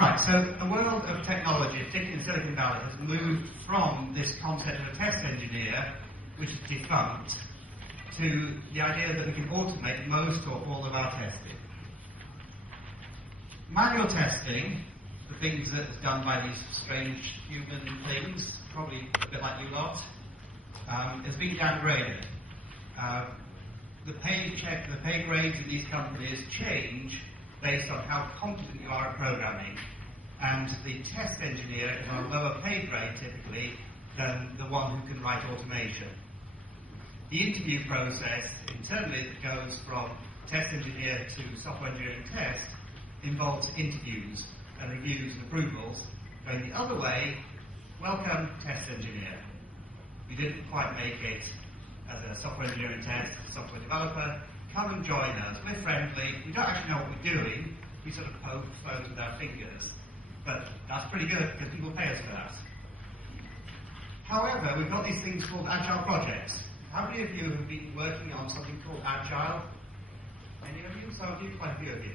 Right, so the world of technology, particularly in Silicon Valley, has moved from this concept of a test engineer, which is defunct, to the idea that we can automate most or all of our testing. Manual testing, the things that is done by these strange human things, probably a bit like you lot, has been downgraded. The pay grades in these companies change based on how competent you are at programming, and the test engineer is on a lower pay grade typically than the one who can write automation. The interview process internally that goes from test engineer to software engineering test involves interviews and reviews and approvals. Going the other way, welcome test engineer. You didn't quite make it as a software engineering test, software developer, come and join us. We're friendly, we don't actually know what we're doing, we sort of poke phones with our fingers. But that's pretty good because people pay us for that. However, we've got these things called agile projects. How many of you have been working on something called agile? Any of you? Some of you? Quite a few of you.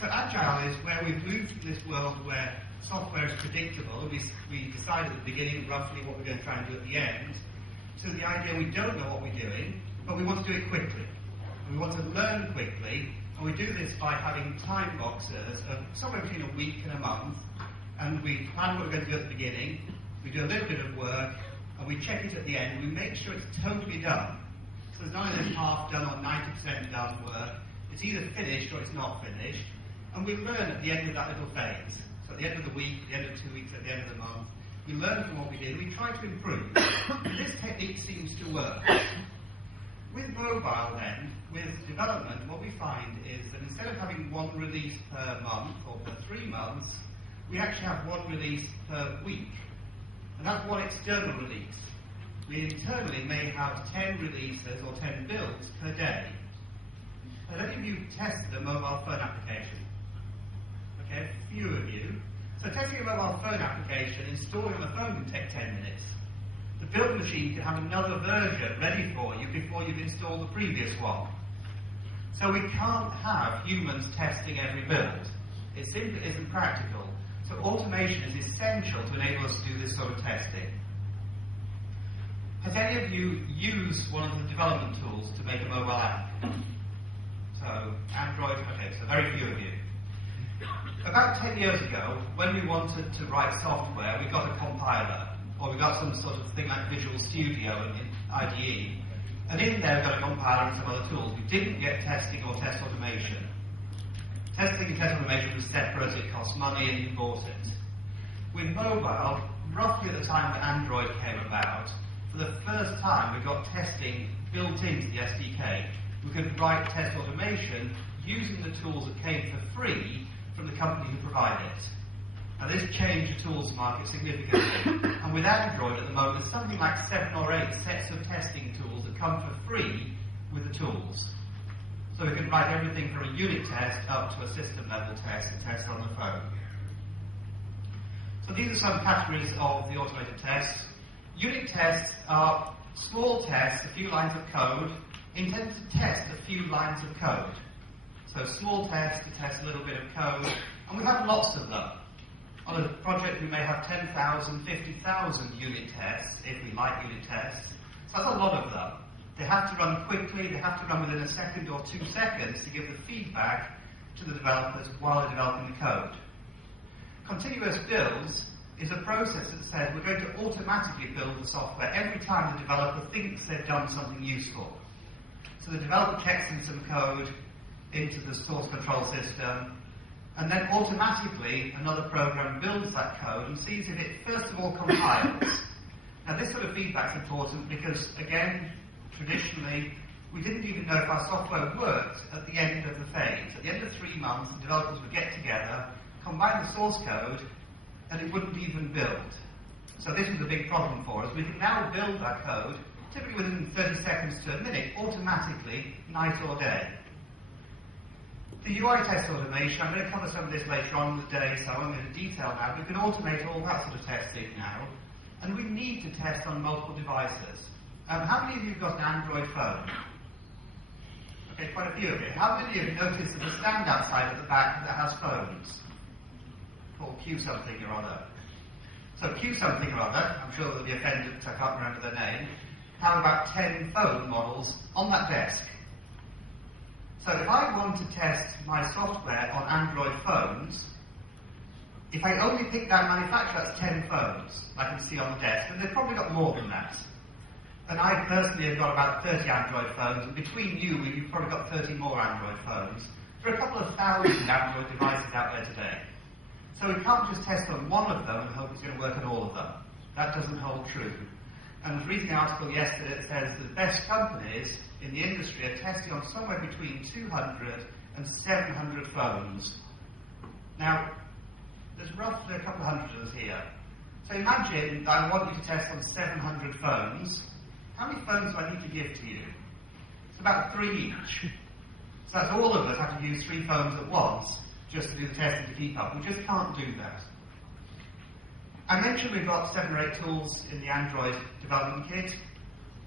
So agile is where we've moved to this world where software is predictable. We decide at the beginning roughly what we're going to try and do at the end. So the idea we don't know what we're doing, but we want to do it quickly. We want to learn quickly, and we do this by having time boxes of somewhere between a week and a month, and we plan what we're going to do at the beginning, we do a little bit of work, and we check it at the end, and we make sure it's totally done. So there's not only half done or 90% done work, it's either finished or it's not finished, and we learn at the end of that little phase. So at the end of the week, at the end of 2 weeks, at the end of the month, we learn from what we did, we try to improve. This technique seems to work. With mobile then, with development, what we find is that instead of having one release per month or per 3 months, we actually have one release per week. And that's one external release. We internally may have 10 releases or 10 builds per day. Has any of you tested a mobile phone application? Okay, a few of you. So testing a mobile phone application, installing on the phone can take 10 minutes. The build machine can have another version ready for you before you've installed the previous one. So we can't have humans testing every build. It simply isn't practical. So automation is essential to enable us to do this sort of testing. Has any of you used one of the development tools to make a mobile app? So Android, okay, so very few of you. About 10 years ago, when we wanted to write software, we got a compiler, or we got some sort of thing like Visual Studio in IDE, and in there we got a compiler and some other tools. We didn't get testing or test automation. Testing and test automation was separate, it cost money, and you bought it. With mobile, roughly at the time that Android came about, for the first time we got testing built into the SDK. We could write test automation using the tools that came for free from the company who provided it. Now this changed the tools market significantly, and with Android at the moment there's something like 7 or 8 sets of testing tools that come for free with the tools. So we can write everything from a unit test up to a system level test, a test on the phone. So these are some categories of the automated tests. Unit tests are small tests, a few lines of code, intended to test a few lines of code. So small tests to test a little bit of code, and we have lots of them. On a project we may have 10,000, 50,000 unit tests, if we like unit tests. So that's a lot of them. They have to run quickly, they have to run within a second or 2 seconds to give the feedback to the developers while they're developing the code. Continuous builds is a process that says we're going to automatically build the software every time the developer thinks they've done something useful. So the developer checks in some code into the source control system, and then automatically another program builds that code and sees if it first of all compiles. Now this sort of feedback is important because, again, traditionally, we didn't even know if our software worked at the end of the phase. At the end of 3 months, the developers would get together, combine the source code, and it wouldn't even build. So this was a big problem for us. We can now build that code, typically within 30 seconds to a minute, automatically, night or day. The UI test automation, I'm going to cover some of this later on in the day, so I won't go into detail now. We can automate all that sort of testing now, and we need to test on multiple devices. How many of you have got an Android phone? Okay, quite a few of you. How many of you noticed that the stand outside at the back that has phones? called Q something or other. So Q something or other, I'm sure they'll be offended because I can't remember their name, have about 10 phone models on that desk. So if I want to test my software on Android phones, if I only pick that manufacturer, that's 10 phones I can see on the desk, and they've probably got more than that. And I personally have got about 30 Android phones, and between you, you've probably got 30 more Android phones. There are a couple of thousand Android devices out there today. So we can't just test on one of them and hope it's going to work on all of them. That doesn't hold true. And I was reading an article yesterday that says the best companies in the industry are testing on somewhere between 200 and 700 phones. Now, there's roughly a couple of hundred of us here. So imagine that I want you to test on 700 phones. How many phones do I need to give to you? It's about 3 each. So that's all of us have to use 3 phones at once just to do the testing to keep up. We just can't do that. I mentioned we've got 7 or 8 tools in the Android development kit,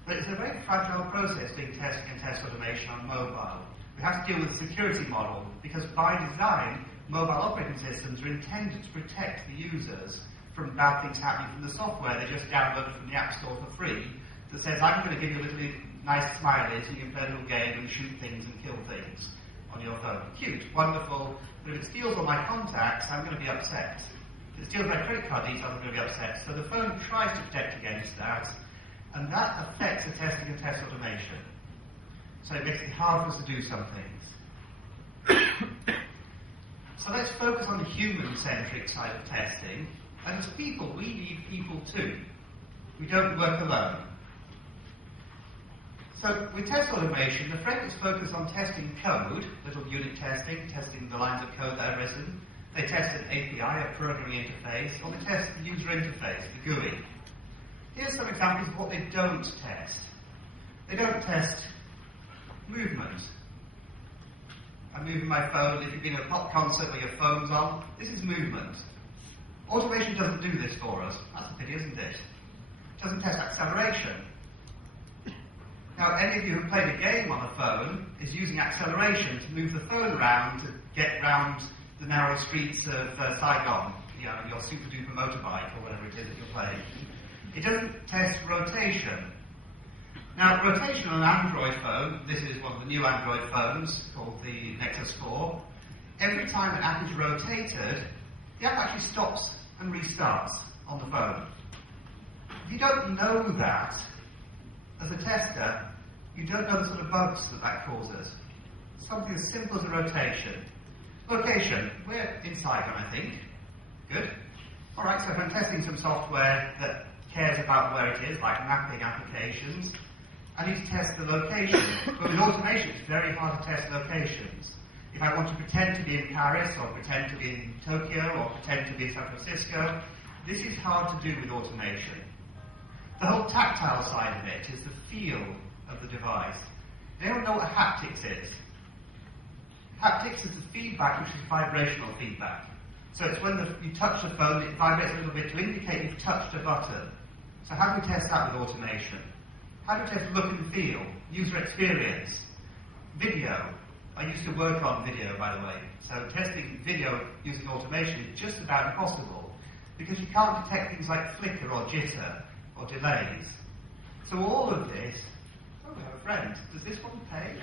but it's a very fragile process doing testing and test automation on mobile. We have to deal with the security model, because by design, mobile operating systems are intended to protect the users from bad things happening from the software they just downloaded from the App Store for free that says, I'm going to give you a little nice smiley so you can play a little game and shoot things and kill things on your phone. Cute, wonderful, but if it steals all my contacts, I'm going to be upset. If it steals my credit card details, I'm going to be upset. So the phone tries to protect against that, and that affects the testing and test automation. So it makes it hard for us to do some things. So let's focus on the human-centric side of testing. And as people, we need people too. We don't work alone. So with test automation, the frameworks focus on testing code, little unit testing, testing the lines of code that are written. They test an API, a programming interface, or they test the user interface, the GUI. Here's some examples of what they don't test. They don't test movement. I'm moving my phone. If you've been at a pop concert where your phone's on, this is movement. Automation doesn't do this for us. That's a pity, isn't it? It doesn't test acceleration. Now, any of you who played a game on a phone is using acceleration to move the phone around to get round the narrow streets of Saigon, your super-duper motorbike or whatever it is that you're playing. It doesn't test rotation. Now, rotation on an Android phone, this is one of the new Android phones called the Nexus 4. Every time an app is rotated, the app actually stops and restarts on the phone. If you don't know that, as a tester, you don't know the sort of bugs that causes. Something as simple as a rotation. Location, we're in Saigon, I think. Good. Alright, so if I'm testing some software that cares about where it is, like mapping applications, I need to test the location. But with automation, it's very hard to test locations. If I want to pretend to be in Paris, or pretend to be in Tokyo, or pretend to be in San Francisco, this is hard to do with automation. The whole tactile side of it is the feel of the device. They don't know what haptics is. Haptics is the feedback, which is vibrational feedback. So it's when you touch the phone, it vibrates a little bit to indicate you've touched a button. So how do we test that with automation? How do we test look and feel, user experience, video? I used to work on video, by the way. So testing video using automation is just about impossible because you can't detect things like flicker or jitter or delays. So all of this... Oh, we have a friend. Does this one pay?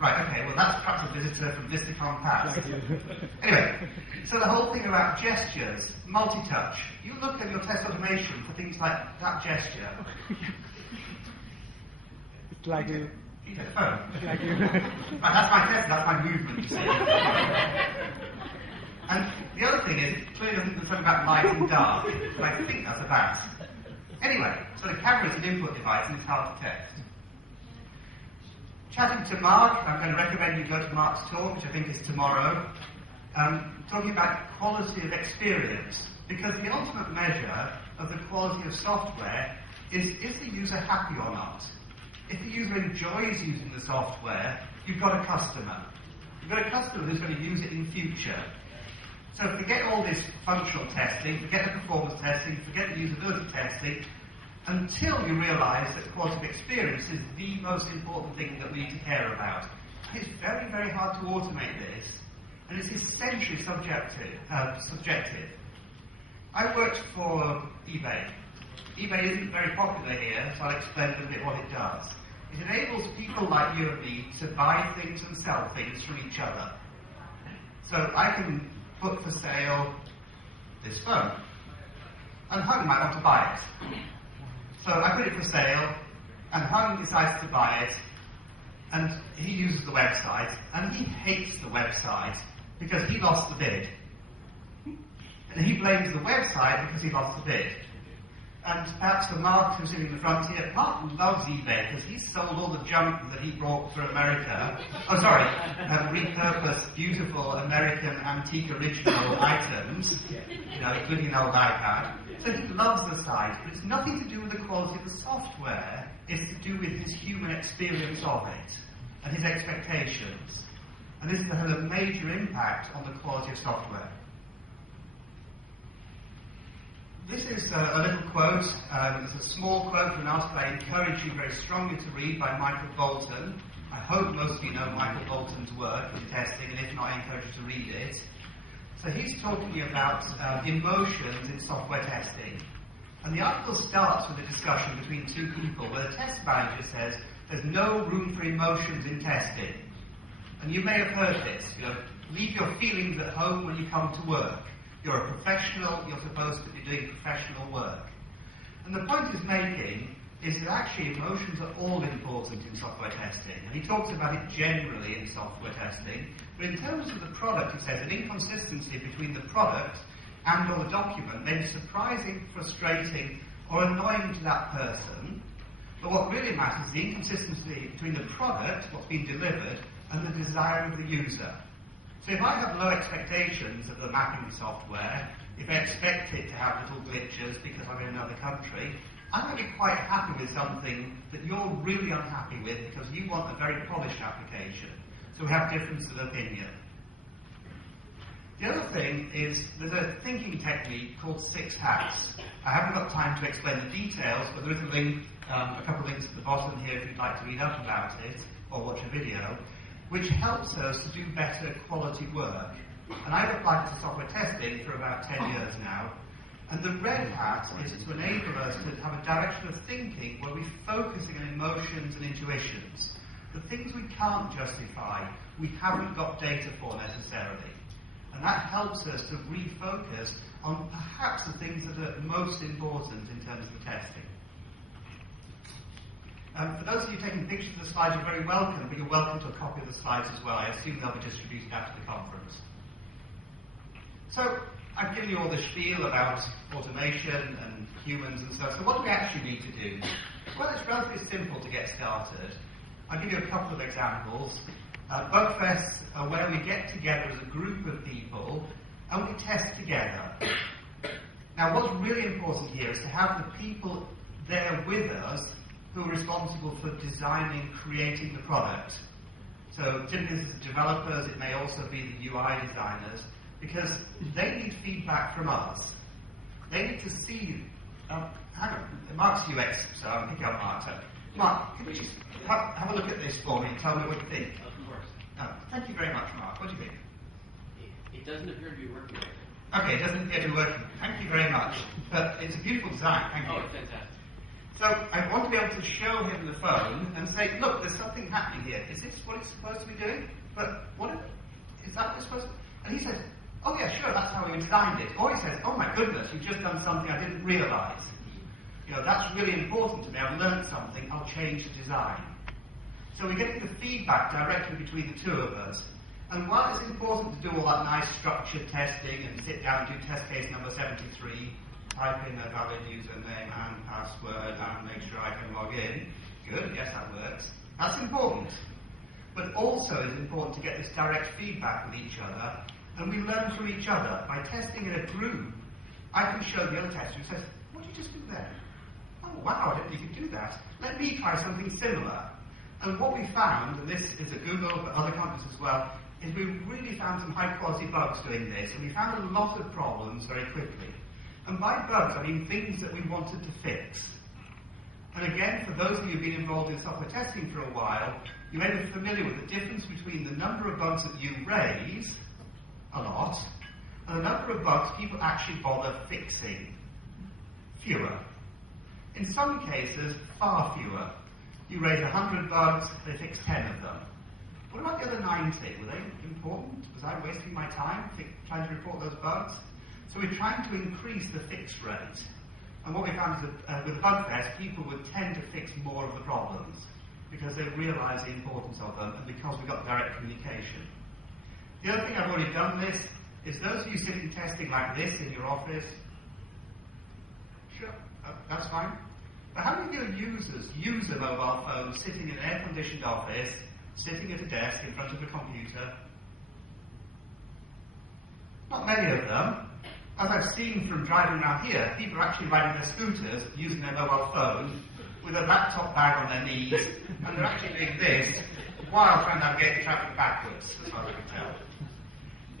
Right, okay, well that's perhaps a visitor from VISTACON past. Anyway, so the whole thing about gestures, multi-touch. You look at your test automation for things like that gesture. It's like you take the phone. like you Right, that's my test, that's my movement, you see. And the other thing is, it clearly doesn't do something about light and dark, but I think that's a bat. Anyway, so the camera is an input device and it's hard to test. Chatting to Mark, I'm going to recommend you go to Mark's talk, which I think is tomorrow, talking about quality of experience. Because the ultimate measure of the quality of software is the user happy or not? If the user enjoys using the software, you've got a customer. You've got a customer who's going to use it in future. So forget all this functional testing, forget the performance testing, forget the usability testing, until you realise that quality of experience is the most important thing that we need to care about. It's very, very hard to automate this, and it's essentially subjective. I worked for eBay. eBay isn't very popular here, so I'll explain a little bit what it does. It enables people like you and me to buy things and sell things from each other. So I can put for sale this phone, and Hung might want to buy it. So I put it for sale, and Hung decides to buy it, and he uses the website, and he hates the website because he lost the bid. And he blames the website because he lost the bid. And perhaps for Mark, who's sitting in the front here, Mark loves eBay because he's sold all the junk that he brought from America. Repurposed, beautiful American antique original items, including an old iPad. So he loves the site, but it's nothing to do with the quality of the software. It's to do with his human experience of it and his expectations. And this has had a major impact on the quality of software. This is a little quote. It's a small quote from an article I encourage you very strongly to read by Michael Bolton. I hope most of you know Michael Bolton's work in testing, and if not, I encourage you to read it. So he's talking about emotions in software testing. And the article starts with a discussion between two people where the test manager says there's no room for emotions in testing. And you may have heard this, leave your feelings at home when you come to work. You're a professional, you're supposed to be doing professional work. And the point he's making is that actually emotions are all important in software testing. And he talks about it generally in software testing. But in terms of the product, he says an inconsistency between the product and or the document may be surprising, frustrating, or annoying to that person. But what really matters is the inconsistency between the product, what's being delivered, and the desire of the user. So if I have low expectations of the mapping software, if I expect it to have little glitches because I'm in another country, I might be quite happy with something that you're really unhappy with because you want a very polished application. So we have differences of opinion. The other thing is there's a thinking technique called 6 hats. I haven't got time to explain the details, but there is a link, a couple of links at the bottom here if you'd like to read up about it or watch a video, which helps us to do better quality work. And I've applied to software testing for about 10 years now. And the red hat is to enable us to have a direction of thinking where we're focusing on emotions and intuitions. The things we can't justify, we haven't got data for necessarily. And that helps us to refocus on perhaps the things that are most important in terms of the testing. For those of you taking pictures of the slides, you're very welcome, but you're welcome to a copy of the slides as well. I assume they'll be distributed after the conference. So, I've given you all the spiel about automation and humans and stuff, so what do we actually need to do? Well, it's relatively simple to get started. I'll give you a couple of examples. Bugfests are where we get together as a group of people and we test together. Now, what's really important here is to have the people there with us who are responsible for designing, creating the product. So typically this is developers, it may also be the UI designers, because they need feedback from us. They need to see, hang on, Mark's UX, so I'm picking up Mark. So, Mark, can you just have a look at this for me and tell me what you think? Of course. Thank you very much, Mark. What do you think? It doesn't appear to be working. Okay, it doesn't appear to be working. Thank you very much. But it's a beautiful design, thank you. Oh, fantastic. So I want to be able to show him the phone and say, look, there's something happening here. Is this what it's supposed to be doing? But what is that what it's supposed to be? And he says, oh yeah, sure, that's how we designed it. Or he says, oh my goodness, you've just done something I didn't realize. That's really important to me. I've learned something, I'll change the design. So we're getting the feedback directly between the two of us. And while it's important to do all that nice structured testing and sit down and do test case number 73, type in a valid username and password and make sure I can log in. Good, yes, that works. That's important. But also it's important to get this direct feedback with each other, and we learn from each other. By testing in a group, I can show the other tester who says, what did you just do there? Oh wow, I didn't think you could do that. Let me try something similar. And what we found, and this is at Google, but other companies as well, is we really found some high quality bugs doing this, and we found a lot of problems very quickly. And by bugs, I mean things that we wanted to fix. And again, for those of you who've been involved in software testing for a while, you may be familiar with the difference between the number of bugs that you raise a lot, and the number of bugs people actually bother fixing, fewer. In some cases, far fewer. You rate 100 bugs, they fix 10 of them. What about the other 90? Were they important? Was I wasting my time trying to report those bugs? So we're trying to increase the fix rate. And what we found is that with the bug fest, people would tend to fix more of the problems because they realise the importance of them and because we've got direct communication. The other thing I've already done this is those of you sitting testing like this in your office, sure, that's fine. But how many of your users use a mobile phone sitting in an air-conditioned office, sitting at a desk in front of a computer? Not many of them. As I've seen from driving around here, people are actually riding their scooters using their mobile phone with a laptop bag on their knees, and they're actually doing this while trying to navigate the traffic backwards, as far as I can tell.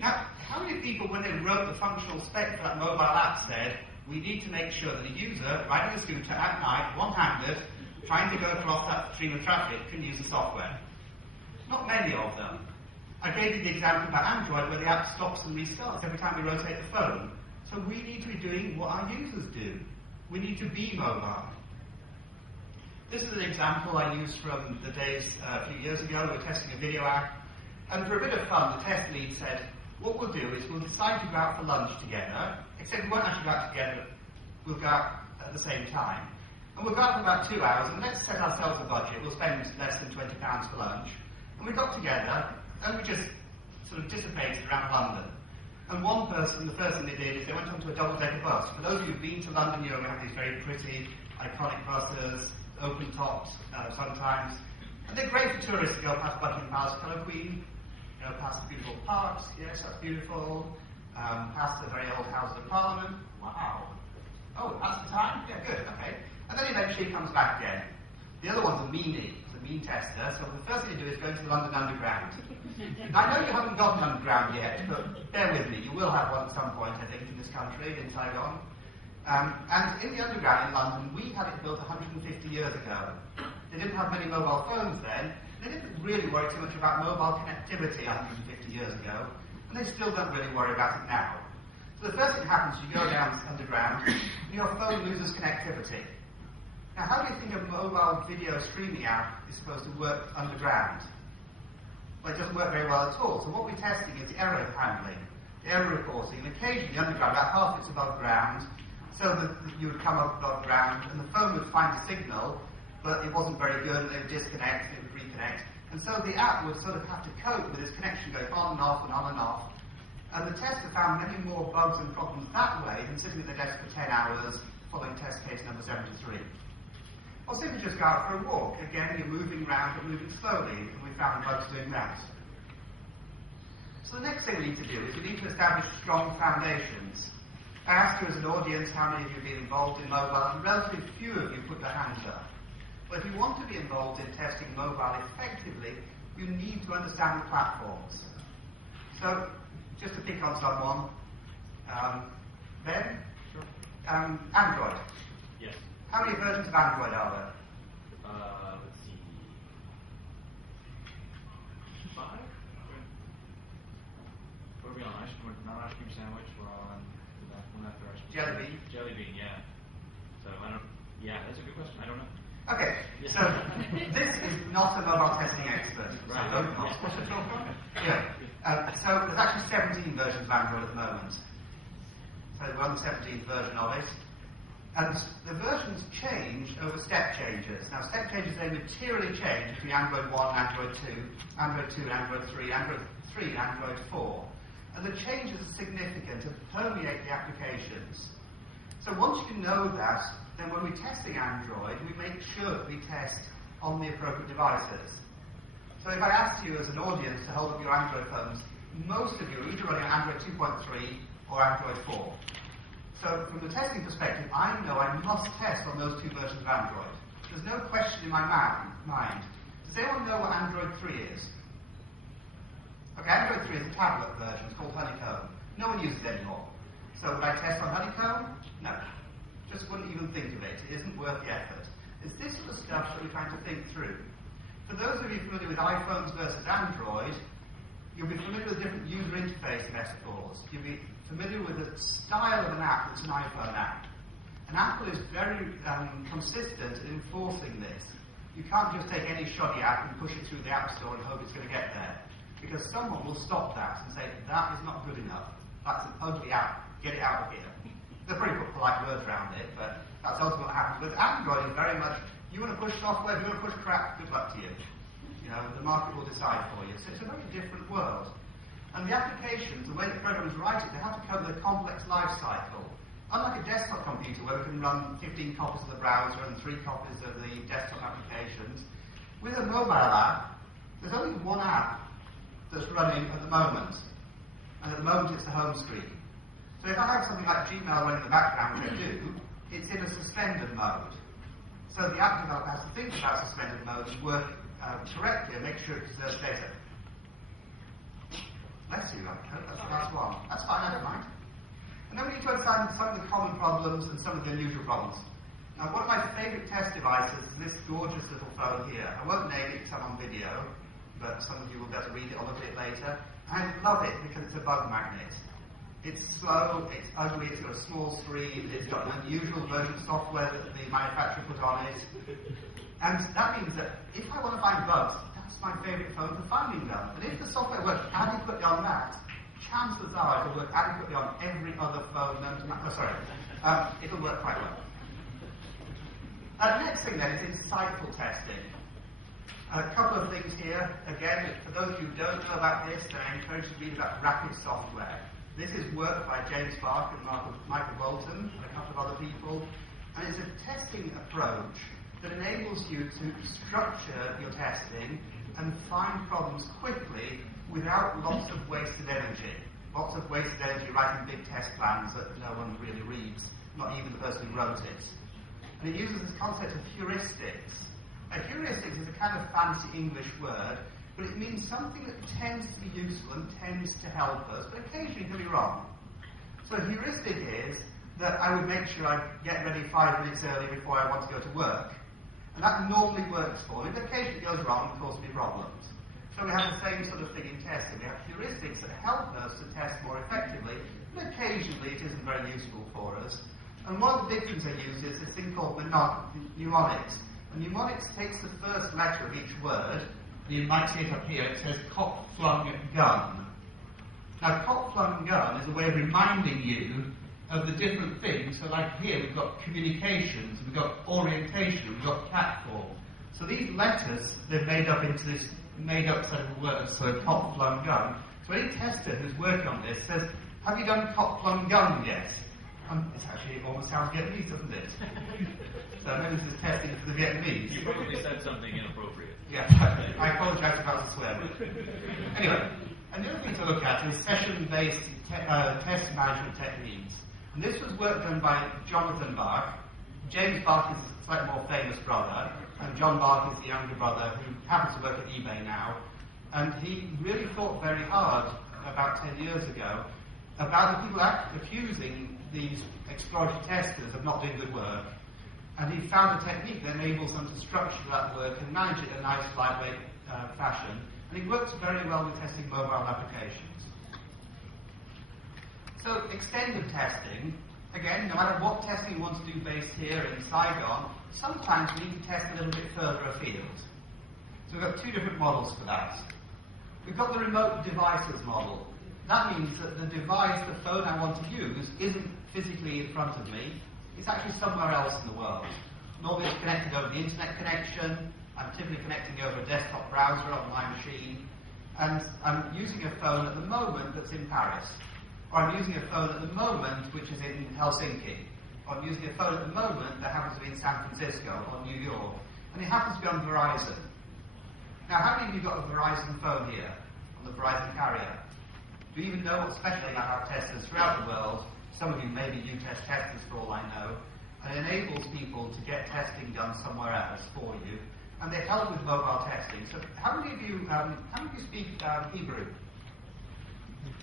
Now, how many people, when they wrote the functional spec for that mobile app, said, we need to make sure that a user riding a scooter at night, one-handed, trying to go across that stream of traffic, can use the software? Not many of them. I gave you the example about Android, where the app stops and restarts every time we rotate the phone. So we need to be doing what our users do. We need to be mobile. This is an example I used from the days a few years ago. We were testing a video app. And for a bit of fun, the test lead said, what we'll do is we'll decide to go out for lunch together, except we won't actually go out together, we'll go out at the same time. And we'll go out for about 2 hours, and let's set ourselves a budget. We'll spend less than £20 for lunch. And we got together, and we just sort of dissipated around London. And one person, the first thing they did is they went onto a double-decker bus. For those of you who've been to London, you know we have these very pretty, iconic buses, open tops sometimes. And they're great for tourists to go past Buckingham Palace, Colour Queen, you know, past the beautiful parks, yes, that's beautiful, past the very old Houses of Parliament. Wow. Oh, that's the time? Yeah, good, okay. And then eventually he comes back again. The other one's a meanie. Mean tester, so the first thing you do is go into the London Underground. I know you haven't got an underground yet, but bear with me, you will have one at some point, I think, in this country, in Saigon. And in the underground in London, we had it built 150 years ago. They didn't have many mobile phones then, they didn't really worry too much about mobile connectivity 150 years ago, and they still don't really worry about it now. So the first thing that happens, you go down underground, and your phone loses connectivity. Now, how do you think a mobile video streaming app is supposed to work underground? Well, it doesn't work very well at all. So what we're testing is the error handling, the error reporting, and occasionally underground, about half it's above ground, so that you would come up above ground, and the phone would find a signal, but it wasn't very good, and it would disconnect, and it would reconnect. And so the app would sort of have to cope with this connection going on and off and on and off. And the tester found many more bugs and problems that way than sitting at the desk for 10 hours following test case number 73. Or simply just go out for a walk. Again, you're moving around, but moving slowly, and we found bugs doing that. So the next thing we need to do is we need to establish strong foundations. I asked you as an audience how many of you have been involved in mobile, and relatively few of you put their hands up. But if you want to be involved in testing mobile effectively, you need to understand the platforms. So, just to pick on someone, Ben? Android. Yes. How many versions of Android are there? Let's see. 5? What are we on? We're not ice cream sandwich. We're on one after ice cream. Jelly bean. Jelly bean, yeah. So I don't. Yeah, that's a good question. I don't know. Okay, so this is not a mobile testing expert. Right. So, so there's actually 17 versions of Android at the moment. So we're on the 17th version of it. And the versions change over step changes. Now, step changes, they materially change between Android 1 and Android 2, Android 2 and Android 3, Android 3 and Android 4. And the changes are significant and permeate the applications. So once you know that, then when we're testing Android, we make sure that we test on the appropriate devices. So if I asked you as an audience to hold up your Android phones, most of you are either running Android 2.3 or Android 4. So from the testing perspective, I know I must test on those two versions of Android. There's no question in my mind. Does anyone know what Android 3 is? Okay, Android 3 is a tablet version. It's called Honeycomb. No one uses it anymore. So would I test on Honeycomb? No. Just wouldn't even think of it. It isn't worth the effort. It's this sort of stuff that we're trying to think through. For those of you familiar with iPhones versus Android, you'll be familiar with the different user interface and test scores. You'll be familiar with the style of an app that's an iPhone app. And Apple is very consistent in enforcing this. You can't just take any shoddy app and push it through the App Store and hope it's going to get there. Because someone will stop that and say, that is not good enough. That's an ugly app. Get it out of here. They'll probably put polite words around it, but that's ultimately what happens. But Android is very much, you want to push software, you want to push crap, good luck to you. You know, the market will decide for you. So it's a very different world. And the applications, the way the programmers write it, they have to cover the complex life cycle. Unlike a desktop computer where we can run 15 copies of the browser and 3 copies of the desktop applications, with a mobile app, there's only one app that's running at the moment. And at the moment it's the home screen. So if I have something like Gmail running in the background, which I do, it's in a suspended mode. So the app developer has to think about suspended mode and work correctly and make sure it preserves data. Bless you, that's the last one. That's fine, I don't mind. And then we need to understand some of the common problems and some of the unusual problems. Now, one of my favourite test devices is this gorgeous little phone here. I won't name it because I'm on video, but some of you will be able to read it or look at it later. I love it because it's a bug magnet. It's slow, it's ugly, it's got a small screen, it's got an unusual version of software that the manufacturer put on it. And that means that if I want to find bugs, that's my favourite phone for finding them. And if the software works adequately on that, chances are it'll work adequately on every other phone known to man. It'll work quite well. The next thing then is insightful testing. A couple of things here. Again, for those of you who don't know about this, I encourage you to read about rapid software. This is work by James Barker and Michael Bolton and a couple of other people. And it's a testing approach that enables you to structure your testing and find problems quickly without lots of wasted energy. Lots of wasted energy writing big test plans that no one really reads, not even the person who wrote it. And it uses this concept of heuristics. Now, heuristics is a kind of fancy English word, but it means something that tends to be useful and tends to help us, but occasionally can be wrong. So a heuristic is that I would make sure I get ready 5 minutes early before I want to go to work. And that normally works for me, but occasionally it goes wrong and causes me problems. So we have the same sort of thing in testing. We have heuristics that help us to test more effectively, but occasionally it isn't very useful for us. And one of the big things they use is this thing called mnemonics. And mnemonics takes the first letter of each word. You might see it up here. It says cock-flung gun. Now, cock-flung gun is a way of reminding you of the different things. So like here, we've got communications, we've got orientation, we've got platform. So these letters, they're made up into this made-up set of words, so cock-flung gun. So any tester who's working on this says, have you done cock-flung gun yet? It's actually, it almost sounds Vietnamese, doesn't it? So maybe this is testing for the Vietnamese. You probably said something inappropriate. Yeah, I apologise about the swear word. Anyway, another thing to look at is session-based test management techniques. And this was work done by Jonathan Bach. James Bach is a slightly more famous brother, and John Bach is the younger brother who happens to work at eBay now. And he really thought very hard about 10 years ago about the people accusing these exploratory testers of not doing good work. And he found a technique that enables them to structure that work and manage it in a nice, lightweight fashion. And it works very well with testing mobile applications. So, extended testing, again, no matter what testing you want to do based here in Saigon, sometimes we need to test a little bit further afield. So we've got two different models for that. We've got the remote devices model. That means that the device, the phone I want to use, isn't physically in front of me. It's actually somewhere else in the world. Normally it's connected over the internet connection. I'm typically connecting over a desktop browser on my machine. And I'm using a phone at the moment that's in Paris. Or I'm using a phone at the moment which is in Helsinki. Or I'm using a phone at the moment that happens to be in San Francisco or New York. And it happens to be on Verizon. Now, how many of you got a Verizon phone here? On the Verizon carrier? Do you even know what's special about our testers throughout the world? Some of you maybe you test testers for all I know. And it enables people to get testing done somewhere else for you. And they help with mobile testing. So how many of you speak Hebrew?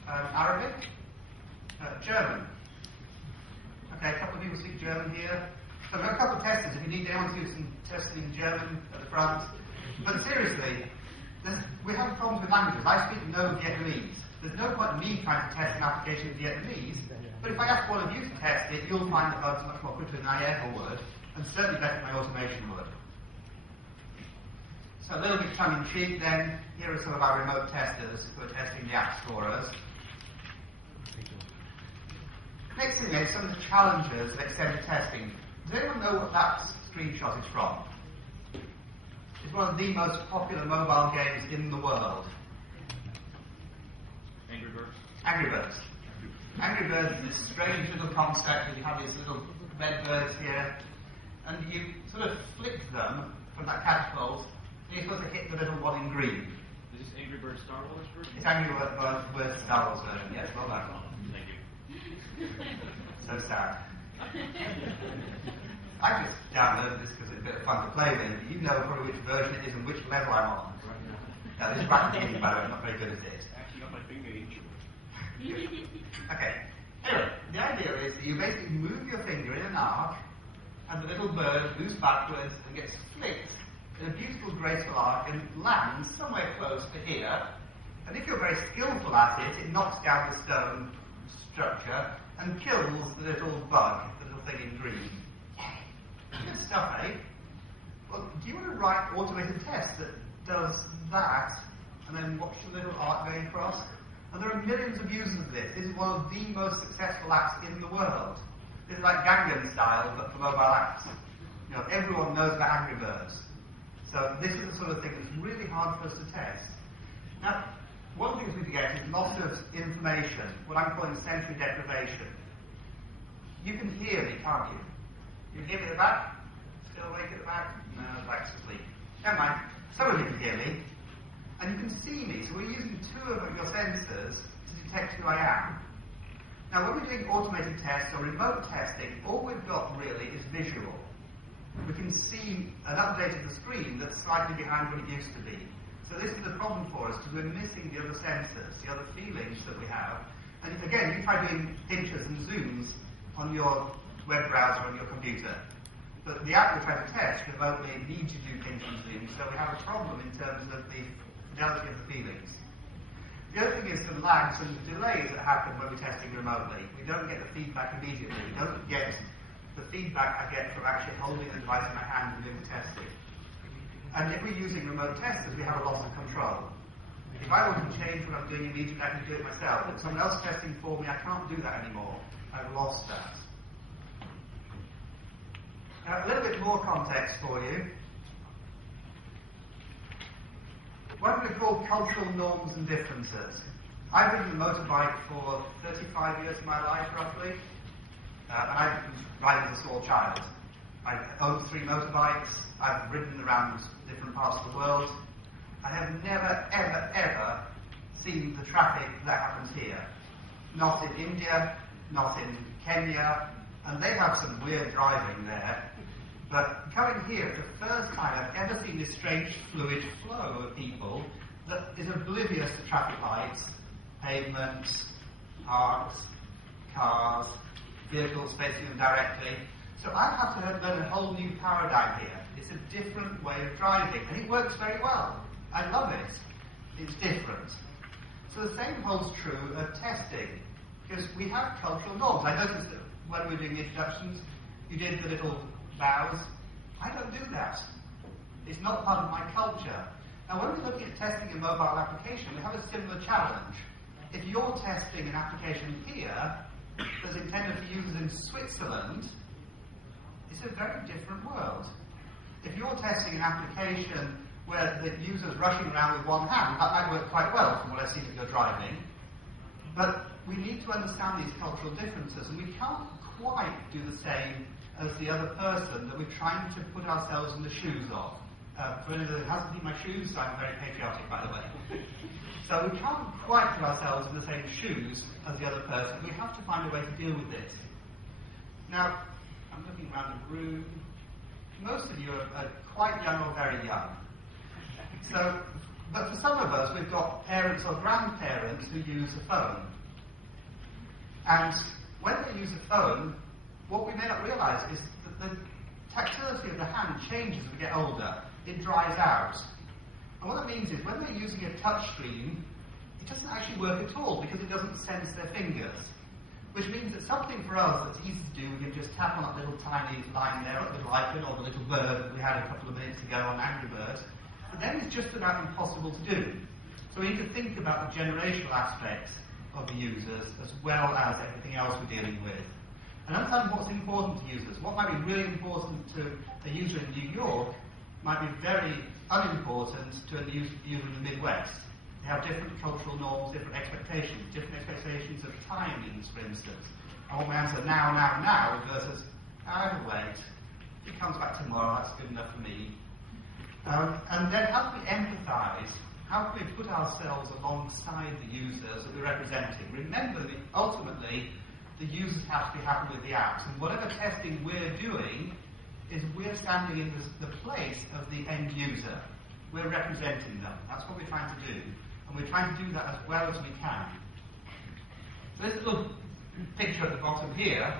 Arabic? German? Okay, a couple of people speak German here. So I've got a couple of testers. If you need anyone to do some testing in German at the front. But seriously, We have problems with languages. I speak no Vietnamese. There's no point in me trying to test an application in Vietnamese, but if I ask one of you to test it, you'll find that it's much more quickly than I ever would, and certainly better than my automation would. So a little bit tongue-in-cheek then, here are some of our remote testers who are testing the apps for us. Next thing is some of the challenges of extended testing. Does anyone know what that screenshot is from? It's one of the most popular mobile games in the world. Angry Birds? Angry Birds. Angry Birds is this strange little concept that you have these little red birds here, and you sort of flick them from that catapult, and you're supposed to hit the little one in green. Is this Angry Birds Star Wars version? It's Angry Birds Star Wars version, yes, well done. Thank you. So sad. I just downloaded this because it's a bit of fun to play with. You know probably which version it is and which level I'm on. Now, this is right at the beginning, by the way, I'm not very good at it. Actually got my finger itching. Okay. Anyway, the idea is that you basically move your finger in an arc, and the little bird moves backwards and gets flicked in a beautiful, graceful arc and lands somewhere close to here. And if you're very skillful at it, it knocks down the stone structure and kills the little bug, the little thing in green. Good stuff, eh? Well, do you want to write automated tests that does that and then watch the little arc going across? And there are millions of users of this. This is one of the most successful apps in the world. This is like Gangnam Style, but for mobile apps. You know, everyone knows about Angry Birds. So this is the sort of thing that's really hard for us to test. Now, one thing we get is lots of information, what I'm calling sensory deprivation. You can hear me, can't you? You can hear me at the back? Still awake at the back? No, back's asleep. Never mind. Some of you can hear me. And you can see me, so we're using two of your sensors to detect who I am. Now, when we're doing automated tests or remote testing, all we've got really is visual. We can see an update of the screen that's slightly behind what it used to be. So this is the problem for us, because we're missing the other sensors, the other feelings that we have. And again, you try doing pinches and zooms on your web browser on your computer. But the app we're trying to test remotely needs to do pinch and zoom, so we have a problem in terms of the fidelity of the feelings. The other thing is the lags and the delays that happen when we're testing remotely. We don't get the feedback immediately. We don't get the feedback I get from actually holding the device in my hand and doing the testing. And if we're using remote testers, we have a loss of control. If I want to change what I'm doing immediately, I can do it myself. But someone else is testing for me, I can't do that anymore. I've lost that. Now, a little bit more context for you. What we call cultural norms and differences. I've ridden a motorbike for 35 years of my life, roughly. And I was riding as a small child. I've owned 3 motorbikes. I've ridden around different parts of the world. I have never, ever, ever seen the traffic that happens here. Not in India, not in Kenya, and they have some weird driving there. But coming here, the first time I've ever seen this strange fluid flow of people that is oblivious to traffic lights, pavements, parks, cars, vehicles facing them directly. So I have to learn a whole new paradigm here. It's a different way of driving, and it works very well. I love it. It's different. So the same holds true of testing, because we have cultural norms. I noticed that when we were doing the introductions, you did the little bows. I don't do that. It's not part of my culture. Now, when we're looking at testing a mobile application, we have a similar challenge. If you're testing an application here that's intended for users in Switzerland, it's a very different world. If you're testing an application where the user's rushing around with one hand, that might work quite well from what I see that you're driving. But we need to understand these cultural differences, and we can't quite do the same as the other person that we're trying to put ourselves in the shoes of. For anyone that hasn't seen my shoes, I'm very patriotic, by the way. So we can't quite put ourselves in the same shoes as the other person. We have to find a way to deal with it. Now, I'm looking around the room. Most of you are quite young or very young. So, but for some of us, we've got parents or grandparents who use a phone. And when they use a phone, what we may not realise is that the tactility of the hand changes as we get older. It dries out. And what that means is when they're using a touch screen, it doesn't actually work at all because it doesn't sense their fingers. Which means that something for us that's easy to do, we can just tap on that little tiny line there, that little icon, or the little bird that we had a couple of minutes ago on Angry Birds. But then it's just about impossible to do. So we need to think about the generational aspects of the users as well as everything else we're dealing with. And understand what's important to users. What might be really important to a user in New York might be very unimportant to a user in the Midwest. They have different cultural norms, different expectations of timings, for instance. I want my answer now versus, I will wait. If it comes back tomorrow, that's good enough for me. And then how can we empathise? How can we put ourselves alongside the users that we're representing? Remember that ultimately, the users have to be happy with the apps. And whatever testing we're doing is we're standing in the place of the end user. We're representing them. That's what we're trying to do. And we're trying to do that as well as we can. This little picture at the bottom here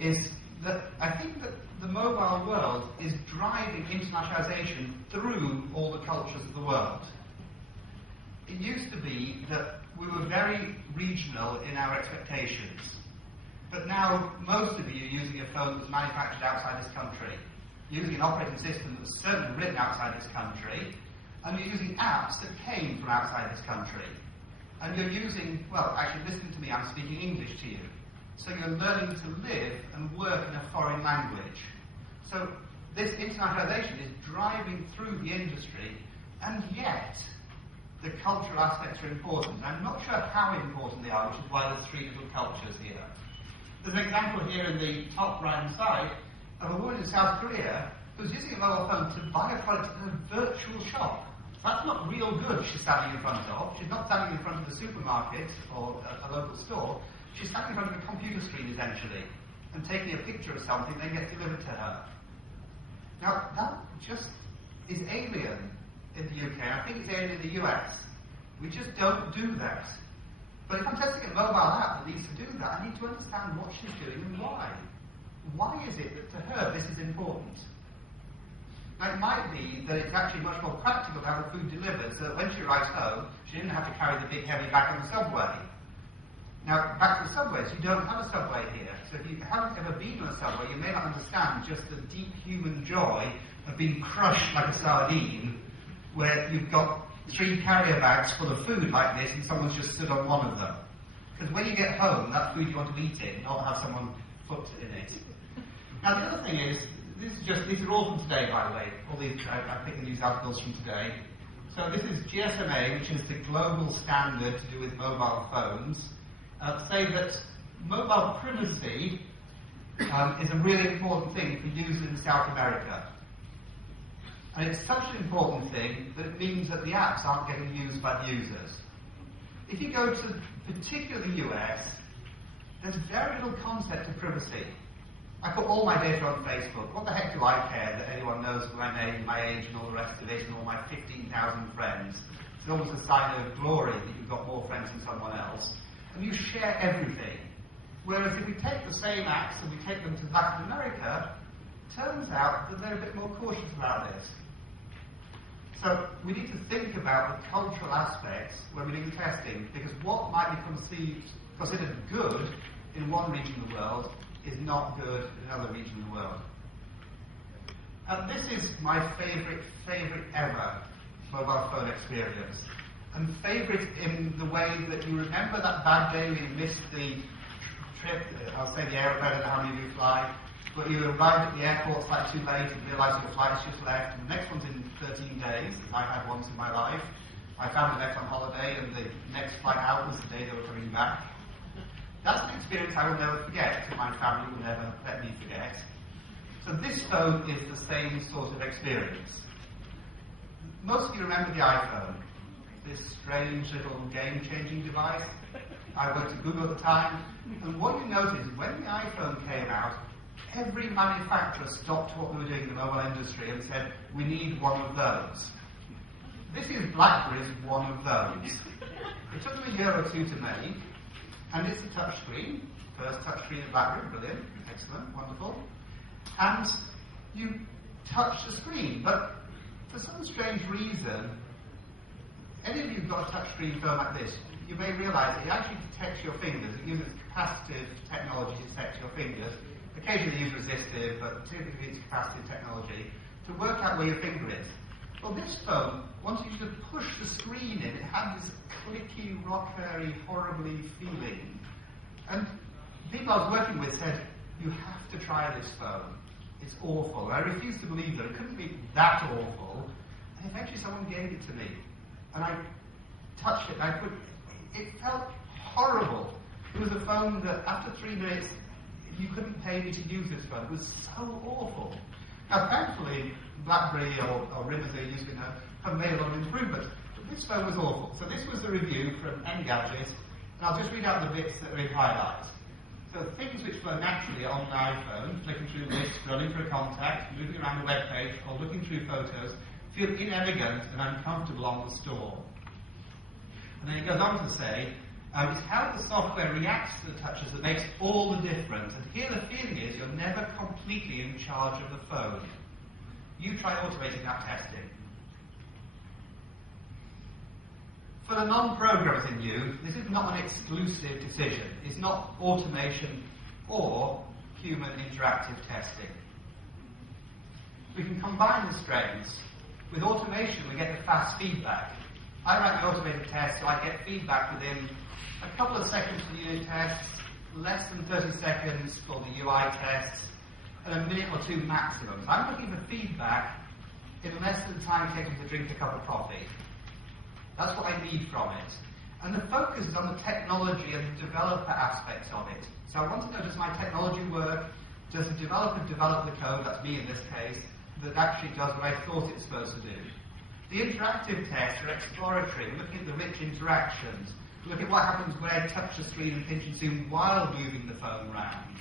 is that I think that the mobile world is driving internationalization through all the cultures of the world. It used to be that we were very regional in our expectations. But now most of you are using a phone that was manufactured outside this country, using an operating system that was certainly written outside this country, and you're using apps that came from outside this country. And you're using, well, actually listen to me, I'm speaking English to you. So you're learning to live and work in a foreign language. So this internationalization is driving through the industry, and yet the cultural aspects are important. I'm not sure how important they are, which is why there's three little cultures here. There's an example here in the top right-hand side of a woman in South Korea who's using a mobile phone to buy a product in a virtual shop. That's not real goods she's standing in front of. She's not standing in front of the supermarket or a local store. She's standing in front of a computer screen, essentially, and taking a picture of something that gets delivered to her. Now, that just is alien in the UK. I think it's alien in the US. We just don't do that. But if I'm testing a mobile app that needs to do that, I need to understand what she's doing and why. Why is it that to her this is important? Now, it might be that it's actually much more practical to have the food delivered so that when she arrives home, she didn't have to carry the big heavy bag on the subway. Now, back to the subways, you don't have a subway here. So if you haven't ever been on a subway, you may not understand just the deep human joy of being crushed like a sardine, where you've got 3 carrier bags full of food like this and someone's just stood on one of them. Because when you get home, that food you want to eat it, not have someone put in it. Now, the other thing is, these are all from today, by the way. All these, I'm picking these articles from today. So this is GSMA, which is the global standard to do with mobile phones. Say that mobile privacy is a really important thing for users in South America. And it's such an important thing that it means that the apps aren't getting used by the users. If you go to particularly the US, there's very little concept of privacy. I put all my data on Facebook. What the heck do I care that anyone knows my name, my age, and all the rest of it, and all my 15,000 friends? It's almost a sign of glory that you've got more friends than someone else. And you share everything. Whereas if we take the same apps and we take them to Latin America, it turns out that they're a bit more cautious about this. So we need to think about the cultural aspects when we're doing testing, because what might be considered good in one region of the world is not good in another region of the world. And this is my favourite ever mobile phone experience. And favourite in the way that you remember that bad day when you missed the trip, I'll say the aeroplane, I don't know how many of you fly, but you arrived at the airport slightly too late and realised your flight's just left, and the next one's in 13 days, as I had once in my life. I found the next on holiday, and the next flight out was the day they were coming back. That's an experience I will never forget, and my family will never let me forget. So this phone is the same sort of experience. Most of you remember the iPhone, this strange little game-changing device. I worked at Google at the time, and what you notice is when the iPhone came out, every manufacturer stopped what they were doing in the mobile industry and said, we need one of those. This is BlackBerry's one of those. It took them a year or two to make, and it's a touch screen. First touch screen of BlackBerry, brilliant, excellent, wonderful. And you touch the screen, but for some strange reason, any of you who've got a touchscreen phone like this, you may realise that it actually detects your fingers. It uses capacitive technology to detect your fingers. Occasionally use resistive, but typically it's capacitive technology to work out where your finger is. Well, this phone wanted you to push the screen in. It had this clicky, rockery, horribly feeling. And people I was working with said, you have to try this phone. It's awful. I refused to believe that it couldn't be that awful. And eventually someone gave it to me. And I touched it, and it felt horrible. It was a phone that after 3 minutes, you couldn't pay me to use this phone. It was so awful. Now, thankfully, BlackBerry or RIM as they used to know, have made a lot of improvements. But this phone was awful. So this was the review from Engadget, and I'll just read out the bits that are in highlights. So things which flow naturally on an iPhone, flicking through lists, scrolling for a contact, moving around the web page, or looking through photos, feel inelegant and uncomfortable on the store. And then it goes on to say, it's how the software reacts to the touches that makes all the difference. And here the feeling is you're never completely in charge of the phone. You try automating that testing. For the non-programmers in you, this is not an exclusive decision. It's not automation or human interactive testing. We can combine the strengths. With automation, we get the fast feedback. I write the automated test, so I get feedback within a couple of seconds for the unit tests, less than 30 seconds for the UI tests, and a minute or two maximum. So I'm looking for feedback in less than the time it takes me to drink a cup of coffee. That's what I need from it. And the focus is on the technology and the developer aspects of it. So I want to know, does my technology work? Does the developer develop the code, that's me in this case, that actually does what I thought it's supposed to do? The interactive tests are exploratory. We're looking at the rich interactions. We look at what happens when I touch the screen and pinch and zoom while moving the phone around,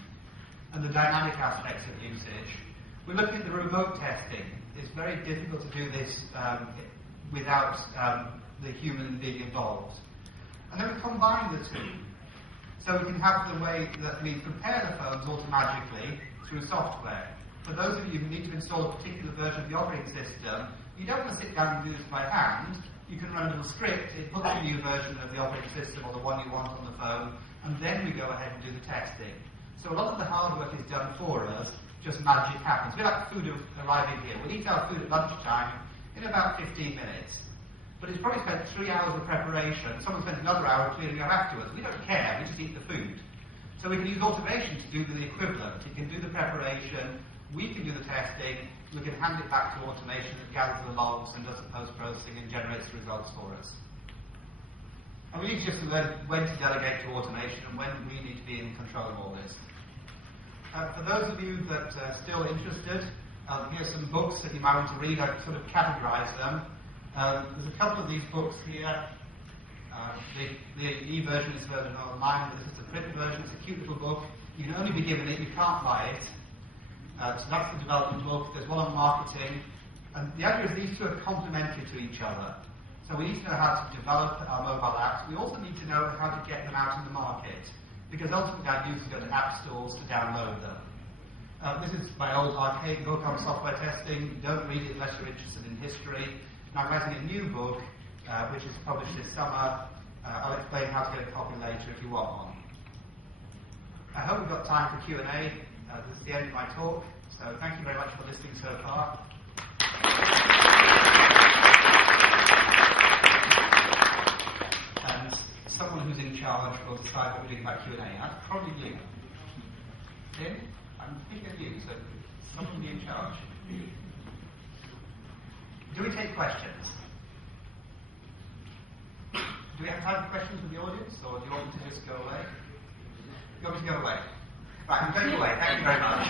and the dynamic aspects of usage. We're looking at the remote testing. It's very difficult to do this without the human being involved. And then we combine the two. So we can have the way that we prepare the phones automatically through software. For those of you who need to install a particular version of the operating system, you don't want to sit down and do this by hand. You can run a little script, it puts a new version of the operating system or the one you want on the phone, and then we go ahead and do the testing. So a lot of the hard work is done for us, just magic happens. It's a bit like food arriving here. We eat our food at lunchtime in about 15 minutes. But it's probably spent 3 hours of preparation. Someone spends another hour cleaning up afterwards. We don't care, we just eat the food. So we can use automation to do the equivalent. It can do the preparation, we can do the testing, we can hand it back to automation that gathers the logs and does the post-processing and generates the results for us. And we need just to learn when to delegate to automation and when we need to be in control of all this. For those of you that are still interested, here's some books that you might want to read. I've sort of categorized them. There's a couple of these books here. The e-version is available online, but this is the print version. It's a cute little book. You can only be given it, you can't buy it. So that's the development book. There's one on marketing. And the idea is these two are complementary to each other. So we need to know how to develop our mobile apps. We also need to know how to get them out in the market, because ultimately our users go to app stores to download them. This is my old archaic book on software testing. Don't read it unless you're interested in history. And I'm writing a new book, which is published this summer. I'll explain how to get a copy later if you want one. I hope we've got time for Q&A. This is the end of my talk, so thank you very much for listening so far. And someone who's in charge will decide what we're doing about Q&A. That's probably you. Tim, I'm thinking of you, so someone be in charge. Do we take questions? Do we have time for questions from the audience, or do you want me to just go away? You want me to go away? Right, I'm going away. Thank you very much.